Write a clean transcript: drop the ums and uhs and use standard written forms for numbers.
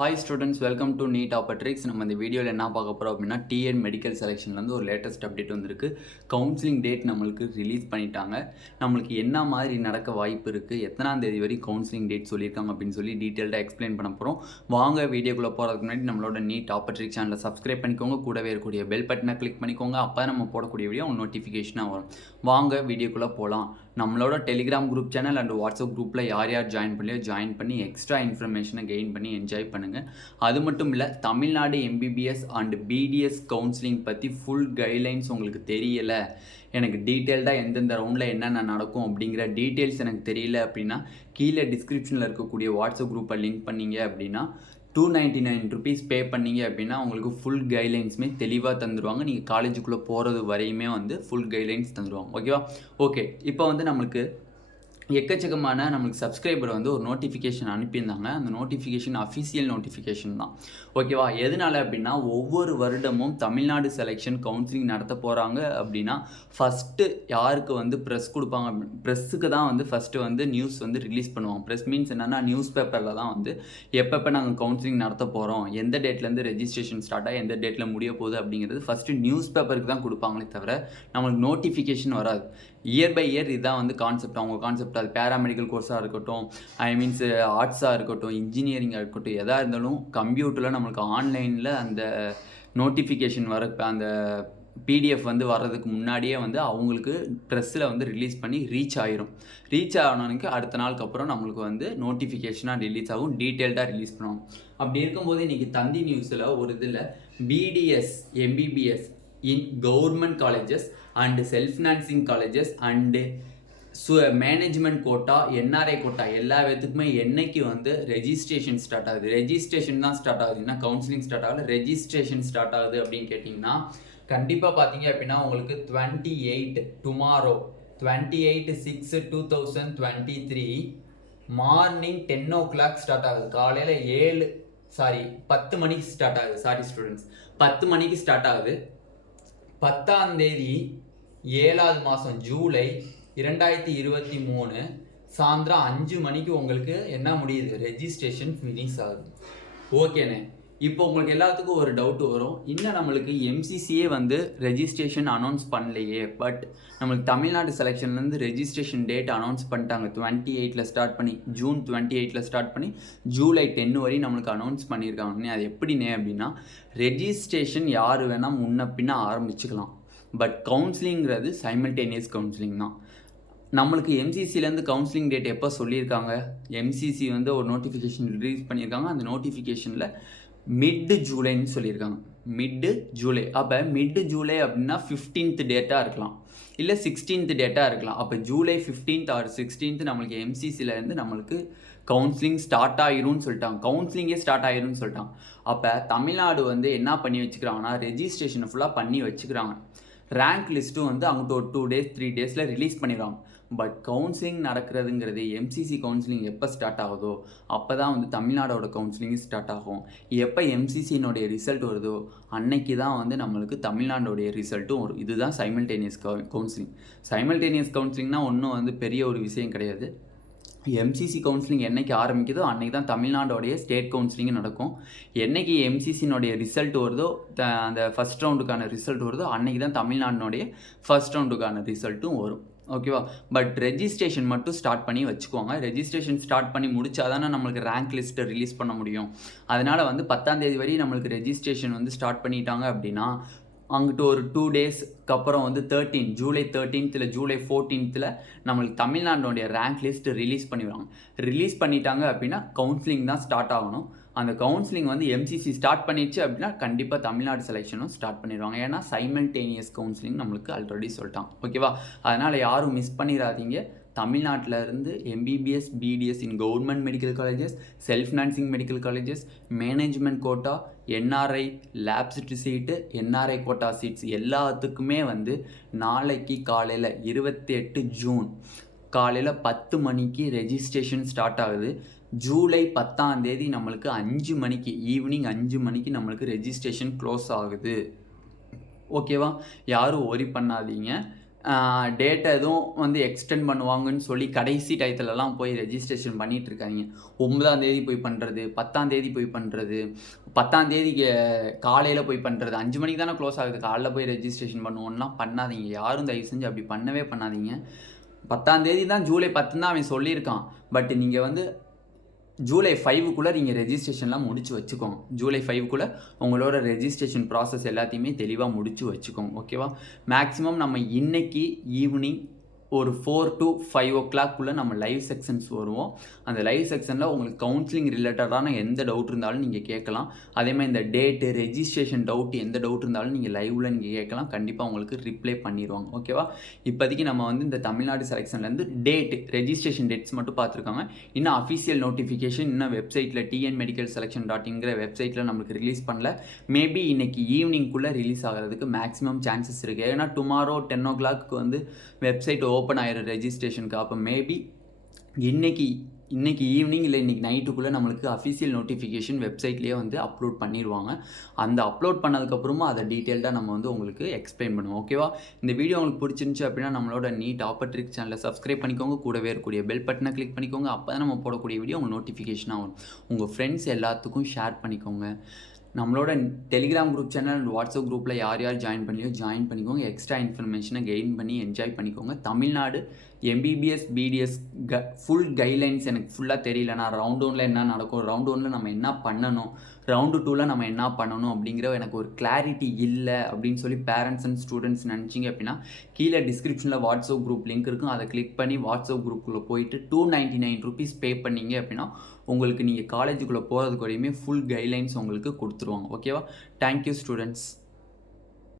Hi students, welcome to Neet Operatrix. நம்ம இந்த வீடியோவில் என்ன பார்க்க போகிறோம் அப்படின்னா டிஎன் மெடிக்கல் செலெக்ஷன்லேருந்து ஒரு லேட்டஸ்ட் அப்டேட் வந்திருக்கு. கவுன்சிலிங் டேட் நம்மளுக்கு ரிலீஸ் பண்ணிட்டாங்க. நம்மளுக்கு என்ன மாதிரி நடக்க வாய்ப்பு இருக்குது, எத்தனாம் தேதி வரை கவுன்சிலிங் டேட் சொல்லியிருக்காங்க அப்படின்னு சொல்லி டீட்டெயில்டாக எக்ஸ்பிளைன் பண்ண போகிறோம். வாங்க வீடியோக்குள்ளே போகிறதுக்கு முன்னாடி நம்மளோட நீட் ஆப்பர்ட்ரிக்ஸ் சேனலை சப்ஸ்கிரைப் பண்ணிக்கோங்க, கூடவே இருக்கக்கூடிய பெல் பட்டனை கிளிக் பண்ணிக்கோங்க. அப்போ நம்ம போடக்கூடிய வீடியோ உங்களுக்கு நோட்டிஃபிகேஷனாக வரும். வாங்க வீடியோக்குள்ளே போகலாம். நம்மளோட Telegram group channel and WhatsApp குரூப்பில் யார் யார் ஜாயின் பண்ணலையோ ஜாயின் பண்ணி எக்ஸ்ட்ரா இன்ஃபர்மேஷனை கெயின் பண்ணி என்ஜாய் பண்ணுங்கள். அது மட்டும் இல்லை, Tamil Nadu MBBS and BDS counselling பற்றி ஃபுல் கைட்லைன்ஸ் உங்களுக்கு தெரியலை, எனக்கு டீட்டெயில்டாக எந்தெந்த ரவுண்டில் என்னென்ன நடக்கும் அப்படிங்கிற டீட்டெயில்ஸ் எனக்கு தெரியல அப்படின்னா கீழே டிஸ்கிரிப்ஷனில் இருக்கக்கூடிய வாட்ஸ்அப் குரூப்பை லிங்க் பண்ணிங்க அப்படின்னா 299 rupees பே பண்ணிங்க அப்படின்னா உங்களுக்கு ஃபுல் கைட்லைன்ஸுமே தெளிவாக தந்துடுவாங்க. நீங்கள் காலேஜுக்குள்ளே போகிறது வரையுமே ஃபுல் கைட்லைன்ஸ் தந்துடுவாங்க. ஓகேவா? ஓகே, இப்போ நம்மளுக்கு எக்கச்சக்கமான நம்மளுக்கு சப்ஸ்கிரைபர் ஒரு நோட்டிஃபிகேஷன் அனுப்பியிருந்தாங்க. அந்த நோட்டிஃபிகேஷன் அஃபிஷியல் நோட்டிஃபிகேஷன் தான். ஓகேவா? எதனால் அப்படின்னா ஒவ்வொரு வருடமும் தமிழ்நாடு செலெக்ஷன் கவுன்சிலிங் நடத்த போகிறாங்க அப்படின்னா ஃபஸ்ட்டு யாருக்கு ப்ரெஸ் கொடுப்பாங்க, ப்ரெஸ்ஸுக்கு தான் ஃபஸ்ட்டு நியூஸ் ரிலீஸ் பண்ணுவாங்க. ப்ரெஸ் மீன்ஸ் என்னென்னா நியூஸ் பேப்பரில் தான் எப்பப்போ நாங்கள் கவுன்சிலிங் நடத்த போகிறோம், எந்த டேட்லேருந்து ரெஜிஸ்ட்ரேஷன் ஸ்டார்ட் ஆகி எந்த டேட்டில் முடிய போகுது அப்படிங்கிறது ஃபஸ்ட்டு நியூஸ் பேப்பருக்கு தான் கொடுப்பாங்களே தவிர நம்மளுக்கு நோட்டிஃபிகேஷன் வராது. இயர் பை இயர் இதுதான் கான்செப்ட். அவங்க கான்செப்ட் அது பேராமெடிக்கல் கோர்ஸாக இருக்கட்டும், மீன்ஸ் ஆர்ட்ஸாக இருக்கட்டும், இன்ஜினியரிங்காக இருக்கட்டும், எதாக இருந்தாலும் கம்ப்யூட்டரில் நம்மளுக்கு ஆன்லைனில் அந்த நோட்டிஃபிகேஷன் வர அந்த பிடிஎஃப் வர்றதுக்கு முன்னாடியே அவங்களுக்கு ப்ரெஸ்ஸில் ரிலீஸ் பண்ணி ரீச் ஆகிரும். ரீச் ஆனவனுக்கு அடுத்த நாளுக்கு அப்புறம் நம்மளுக்கு நோட்டிஃபிகேஷனாக ரிலீஸ் ஆகும், டீட்டெயில்டாக ரிலீஸ் பண்ணுவாங்க. அப்படி இருக்கும்போது இன்றைக்கி தந்தி நியூஸில் ஒரு இதில் BDS MBBS in government colleges and self-financing colleges and management quota, NRI quota எல்லா விதத்துக்குமே என்னைக்கு ரெஜிஸ்ட்ரேஷன் ஸ்டார்ட் ஆகுது, ரெஜிஸ்ட்ரேஷன் தான் ஸ்டார்ட் ஆகுதுன்னா கவுன்சிலிங் ஸ்டார்ட் ஆகல, ரெஜிஸ்ட்ரேஷன் ஸ்டார்ட் ஆகுது அப்படின்னு கேட்டிங்கன்னா கண்டிப்பாக பார்த்தீங்க அப்படின்னா உங்களுக்கு 28 டுமாரோ 28/6/2023 மார்னிங் 10 o'clock ஸ்டார்ட் ஆகுது. காலையில் 10 மணிக்கு ஸ்டார்ட் ஆகுது. ஸ்டூடெண்ட்ஸ் 10 மணிக்கு ஸ்டார்ட் ஆகுது. 10ஆம் தேதி 7வது மாதம் ஜூலை 2023 சாயந்தரம் 5 மணிக்கு உங்களுக்கு என்ன முடியுது, ரெஜிஸ்ட்ரேஷன் ஃபினிஷ் ஆகுது. ஓகேண்ணே, இப்போ உங்களுக்கு எல்லாத்துக்கும் ஒரு டவுட் வரும், இன்னும் நம்மளுக்கு எம்சிசியே ரெஜிஸ்ட்ரேஷன் அனௌன்ஸ் பண்ணலையே, பட் நம்மளுக்கு தமிழ்நாடு செலெக்ஷன்லேருந்து ரெஜிஸ்ட்ரேஷன் டேட் அனௌன்ஸ் பண்ணிட்டாங்க. 28 ஸ்டார்ட் பண்ணி ஜூன் 28 ஸ்டார்ட் பண்ணி ஜூலை 10 வரை நம்மளுக்கு அனௌன்ஸ் பண்ணியிருக்காங்கண்ணே. அது எப்படிண்ணே அப்படின்னா ரெஜிஸ்ட்ரேஷன் யார் வேணால் முன்ன பின்ன ஆரம்பிச்சுக்கலாம், பட் கவுன்சிலிங்கிறது சைமல்டேனியஸ் கவுன்சிலிங் தான். நம்மளுக்கு எம்சிசிலேருந்து கவுன்சிலிங் டேட் எப்போ சொல்லியிருக்காங்க, எம்சிசி ஒரு நோட்டிஃபிகேஷன் ரிலீஸ் பண்ணியிருக்காங்க. அந்த நோட்டிஃபிகேஷனில் மிட் ஜூலைன்னு சொல்லியிருக்காங்க. மிட் ஜூலை. அப்போ மிட் ஜூலை அப்படின்னா 15th டேட்டாக இருக்கலாம், இல்லை 16th டேட்டாக இருக்கலாம். அப்போ ஜூலை 15th ஆர் 16th நம்மளுக்கு எம்சிசிலேருந்து நம்மளுக்கு கவுன்சிலிங் ஸ்டார்ட் ஆகிரும்னு சொல்லிட்டாங்க. கவுன்சிலிங்கே ஸ்டார்ட் ஆகிரும்னு சொல்லிட்டாங்க. அப்போ தமிழ்நாடு என்ன பண்ணி வச்சுக்கிறாங்கன்னா ரெஜிஸ்ட்ரேஷனை ஃபுல்லாக பண்ணி வச்சுக்கிறாங்க. ரேங்க் லிஸ்ட்டும் அங்கிட்ட ஒரு 2 days 3 daysல ரிலீஸ் பண்ணிடுவாங்க. பட் கவுன்சிலிங் நடக்கிறதுங்கிறது எம்சிசி கவுன்சிலிங் எப்போ ஸ்டார்ட் ஆகுதோ அப்போ தான் தமிழ்நாடோட கவுன்சிலிங் ஸ்டார்ட் ஆகும். எப்போ எம்சிசியினுடைய ரிசல்ட் வருதோ அன்னைக்கு தான் நம்மளுக்கு தமிழ்நாடோடைய ரிசல்ட்டும் வரும். இதுதான் சைமல்டேனியஸ் கவுன்சிலிங். சைமல்டேனியஸ் கவுன்சிலிங்னா ஒன்றும் பெரிய ஒரு விஷயம் கிடையாது. எம்சிசி கவுன்சிலிங் என்றைக்கு ஆரம்பிக்குதோ அன்றைக்கி தான் தமிழ்நாடோடைய ஸ்டேட் கவுன்சிலிங் நடக்கும். என்றைக்கு எம்சிசினுடைய ரிசல்ட் வருதோ, அந்த ஃபஸ்ட் ரவுண்டுக்கான ரிசல்ட் வருதோ அன்றைக்கி தான் தமிழ்நாட்டினுடைய ஃபஸ்ட் ரவுண்டுக்கான ரிசல்ட்டும் வரும். ஓகேவா? பட் ரெஜிஸ்ட்ரேஷன் மட்டும் ஸ்டார்ட் பண்ணி வச்சுக்கோங்க. ரெஜிஸ்ட்ரேஷன் ஸ்டார்ட் பண்ணி முடித்தா தானே நம்மளுக்கு ரேங்க் லிஸ்ட்டை ரிலீஸ் பண்ண முடியும். அதனால் 10ஆம் தேதி வரை நம்மளுக்கு ரெஜிஸ்ட்ரேஷன் ஸ்டார்ட் பண்ணிட்டாங்க அப்படின்னா அங்கிட்ட ஒரு 2 daysக்கு அப்புறம் 13 ஜூலை 13th இல்லை ஜூலை 14th நம்மளுக்கு தமிழ்நாடுடைய ரேங்க் லிஸ்ட் ரிலீஸ் பண்ணிடுவாங்க. ரிலீஸ் பண்ணிட்டாங்க அப்படின்னா கவுன்சிலிங் தான் ஸ்டார்ட் ஆகணும். அந்த கவுன்சிலிங் எம்சிசி ஸ்டார்ட் பண்ணிடுச்சு அப்படின்னா கண்டிப்பாக தமிழ்நாடு செலெக்ஷனும் ஸ்டார்ட் பண்ணிடுவாங்க. ஏன்னா சைமல்டேனியஸ் கவுன்சிலிங் நம்மளுக்கு ஆல்ரெடி சொல்லிட்டாங்க. ஓகேவா? அதனால் யாரும் மிஸ் பண்ணிடாதீங்க. தமிழ்நாட்டில் இருந்து MBBS BDS in government medical colleges, self financing medical colleges, management quota, NRI lapse seat, NRI quota seats எல்லாத்துக்குமே நாளைக்கு காலையில் 28 ஜூன் காலையில் 10 மணிக்கு ரெஜிஸ்ட்ரேஷன் ஸ்டார்ட் ஆகுது. ஜூலை 10ஆம் தேதி நம்மளுக்கு 5 மணிக்கு ஈவினிங் 5 மணிக்கு நம்மளுக்கு ரெஜிஸ்ட்ரேஷன் க்ளோஸ் ஆகுது. ஓகேவா? யாரும் ஒரி பண்ணாதீங்க. டேட்டை எதுவும் வந்து எக்ஸ்டெண்ட் பண்ணுவாங்கன்னு சொல்லி கடைசி டயத்துலலாம் போய் ரெஜிஸ்ட்ரேஷன் பண்ணிகிட்டு இருக்காங்க. 9ஆம் தேதி போய் பண்ணுறது, 10ஆம் தேதி போய் பண்ணுறது, 10ஆம் தேதிக்கு காலையில் போய் பண்ணுறது, 5 மணிக்கு தானே க்ளோஸ் ஆகுது, காலைல போய் ரெஜிஸ்ட்ரேஷன் பண்ணுவோம்லாம் பண்ணாதீங்க. யாரும் தயவு செஞ்சு அப்படி பண்ணவே பண்ணாதீங்க. 10ஆம் தேதி தான், ஜூலை 10 தான் அவன் சொல்லியிருக்கான். பட் நீங்கள் வந்து ஜூலை 5க்குள்ளே நீங்கள் ரெஜிஸ்ட்ரேஷன்லாம் முடிச்சு வச்சுக்கோங்க. ஜூலை 5க்குள்ளே உங்களோட ரெஜிஸ்ட்ரேஷன் ப்ராசஸ் எல்லாத்தையுமே தெளிவாக முடிச்சு வச்சுக்கோங்க. ஓகேவா? மேக்ஸிமம் நம்ம இன்னைக்கு ஈவினிங் ஒரு 4 to 5 o'clock நம்ம லைவ் செக்ஷன்ஸ் வருவோம். அந்த லைவ் செக்ஷனில் உங்களுக்கு கவுன்சிலிங் ரிலேட்டடான எந்த டவுட் இருந்தாலும் நீங்கள் கேட்கலாம். அதேமாதிரி இந்த டேட்டு, ரெஜிஸ்ட்ரேஷன் டவுட், எந்த டவுட் இருந்தாலும் நீங்கள் லைவில் நீங்கள் கேட்கலாம். கண்டிப்பாக உங்களுக்கு ரிப்ளை பண்ணிடுவாங்க. ஓகேவா? இப்போதைக்கு நம்ம வந்து இந்த தமிழ்நாடு செலெக்ஷன்லேருந்து டேட்டு, ரெஜிஸ்ட்ரேஷன் டேட்ஸ் மட்டும் பார்த்துருக்காங்க. இன்னும் அஃபிஷியல் நோட்டிஃபிகேஷன் இன்னும் வெப்சைட்டில் tnmedicalselection.inங்கிற வெப்சைட்டில் நம்மளுக்கு ரிலீஸ் பண்ணல. மேபி இன்னைக்கு ஈவினிங்குள்ளே ரிலீஸ் ஆகிறதுக்கு மேக்ஸிமம் சான்சஸ் இருக்குது. ஏன்னா டுமாரோ 10 o'clock வந்து வெப்சைட் ஓப்பன் ஆகிடும் ரெஜிஸ்ட்ரேஷனுக்கு. அப்போ மேபி இன்னைக்கு ஈவினிங் இல்லை இன்னைக்கு நைட்டுக்குள்ளே நம்மளுக்கு அஃபிஷியல் நோட்டிஃபிகேஷன் வெப்சைட்லேயே வந்து அப்லோட் பண்ணிடுவாங்க. அந்த அப்லோட் பண்ணதுக்கப்புறமா அதை டீட்டெயில்டாக நம்ம வந்து உங்களுக்கு எக்ஸ்பிளைன் பண்ணுவோம். ஓகேவா? இந்த வீடியோ உங்களுக்கு பிடிச்சிருந்துச்சு அப்படின்னா நம்மளோட நீட் ஆப்பர்ட்ரிக் சேனலை சப்ஸ்கிரைப் பண்ணிக்கோங்க. கூடவே இருக்கக்கூடிய பெல் பட்டனை கிளிக் பண்ணிக்கோங்க. அப்போ தான் நம்ம போடக்கூடிய வீடியோ உங்களுக்கு நோட்டிஃபிகேஷனாக வரும். உங்கள் ஃப்ரெண்ட்ஸ் எல்லாத்துக்கும் ஷேர் பண்ணிக்கோங்க. நம்மளோட Telegram group channel and WhatsApp குரூப்பில் யார் ஜாயின் பண்ணியோ ஜாயின் பண்ணிக்கோங்க. எக்ஸ்ட்ரா இன்ஃபர்மேஷனை கெயின் பண்ணி என்ஜாய் பண்ணிக்கோங்க. Tamil Nadu MBBS BDS full guidelines எனக்கு ஃபுல்லாக தெரியல. நான் ரவுண்ட் 1ல் என்ன நடக்கும், ரவுண்ட் 1ல் நம்ம என்ன பண்ணணும், ரவுண்டு 2ல் நம்ம என்ன பண்ணணும் அப்படிங்கிற எனக்கு ஒரு கிளாரிட்டி இல்லை அப்படின்னு சொல்லி பேரண்ட்ஸ் அண்ட் ஸ்டூடெண்ட்ஸ் நினச்சிங்க அப்படின்னா கீழே டிஸ்கிரிப்ஷனில் வாட்ஸ்அப் குரூப் லிங்க் இருக்கும். அதை கிளிக் பண்ணி வாட்ஸ்அப் குரூப்புக்குள்ளே போயிட்டு 299 rupees பே பண்ணிங்க அப்படின்னா உங்களுக்கு நீங்கள் காலேஜுக்குள்ளே போகிறதுக்கு வரையுமே ஃபுல் கைட்லைன்ஸ் உங்களுக்கு கொடுத்துருவாங்க. ஓகேவா? Thank you students.